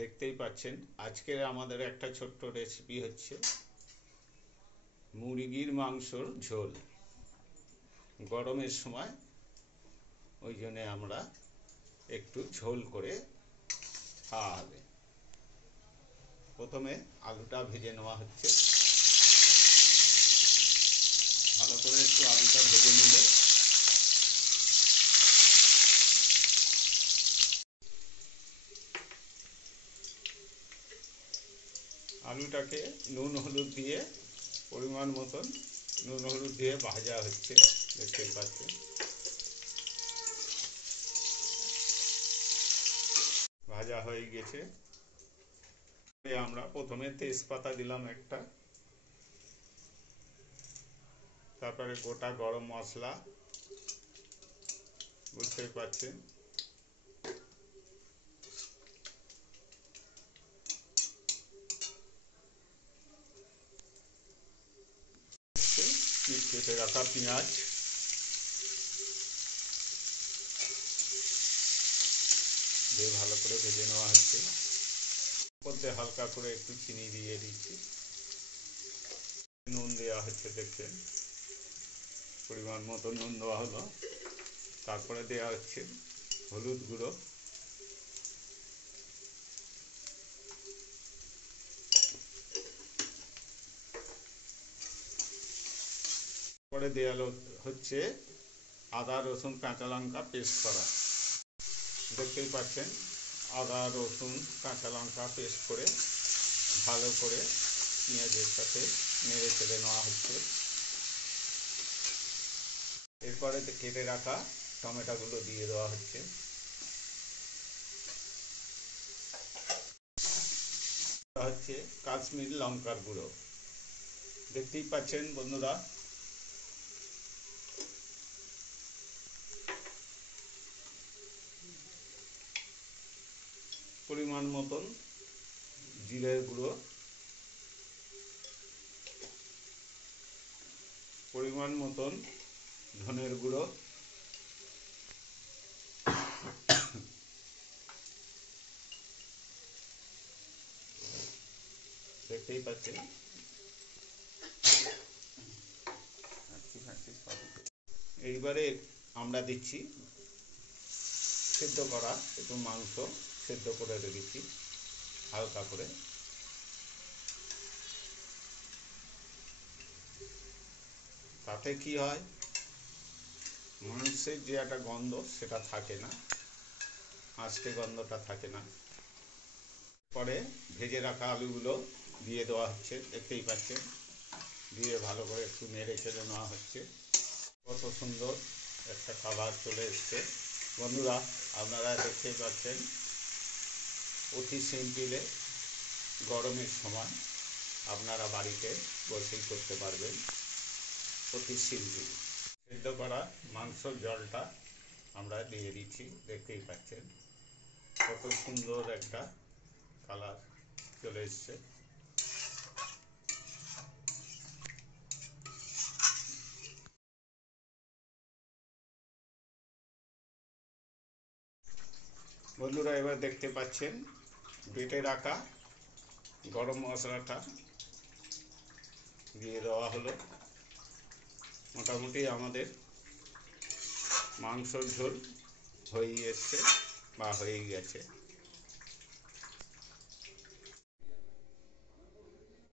দেখতেই পাচ্ছেন আজকের আমাদের একটা ছোট্ট রেসিপি হচ্ছে মুরগির মাংসর ঝোল। গরমের সময় ওই জন্যে আমরা একটু ঝোল করে খাওয়া হবে। প্রথমে আলুটা ভেজে নেওয়া হচ্ছে। ভালো করে একটু আলুটা ভেজে নিলে আলুটাকে নুন হলুদ দিয়ে পরিমাণ মতন নুন হলুদ দিয়ে ভাজা হচ্ছে, দেখতেই পাচ্ছেন। ভাজা হয়ে গেছে। আমরা প্রথমে তেজপাতা দিলাম একটা, তারপরে গোটা গরম মশলা, বুঝতেই পাচ্ছেন। কেটে রাখা পেঁয়াজ, দিয়ে ভালো করে ভেজে নেওয়া হচ্ছে। মধ্যে হালকা করে একটু চিনি দিয়ে দিচ্ছি, নুন দেওয়া হচ্ছে, দেখছেন পরিমাণ মতো নুন দেওয়া হলো। তারপরে দেওয়া হচ্ছে হলুদ গুঁড়ো, পরে দেওয়া হচ্ছে আদা রসুন কাঁচা লঙ্কা পেস্ট করা, দেখতেই পাচ্ছেন। আদা রসুন কাঁচা লঙ্কা পেস্ট করে ভালো করে পেঁয়াজের সাথে নেড়ে চেড়ে নেওয়া হচ্ছে। এরপরে কেটে রাখা টমেটোগুলো দিয়ে দেওয়া হচ্ছে। হচ্ছে কাশ্মীর লঙ্কার গুঁড়ো, দেখতেই পাচ্ছেন বন্ধুরা। পরিমাণ মতন জিরের গুঁড়ো, পরিমাণ মতন ধনের গুঁড়ো, দেখতেই পাচ্ছেন। এইবারে আমরা দিচ্ছি সেদ্ধ করা একটু মাংস, সেদ্ধ করে রেখেছি হালকা করে। তাতে কি হয়, মাংসের যে একটা গন্ধ সেটা থাকে না, আজকে গন্ধটা থাকে না। পরে ভেজে রাখা আলুগুলো দিয়ে দেওয়া হচ্ছে, দেখতেই পাচ্ছেন। দিয়ে ভালো করে একটু নেড়ে চেড়ে নেওয়া হচ্ছে। কত সুন্দর একটা খাবার চলে এসছে বন্ধুরা, আপনারা দেখতেই পাচ্ছেন। অতি সিম্পলে গরমের সময় আপনারা বাড়িতে বসেই করতে পারবেন, অতি সিম্পল। সেদ্ধ করা মাংসর জলটা আমরা দিয়ে দিচ্ছি, দেখতেই পাচ্ছেন কত সুন্দর একটা কালার চলে এসছে। বন্ধুরা এবার দেখতে পাচ্ছেন বেটে রাখা গরম মশলাটা দিয়ে দেওয়া হলো। মোটামুটি আমাদের মাংসর ঝোল হয়ে এসছে বা হয়ে গেছে।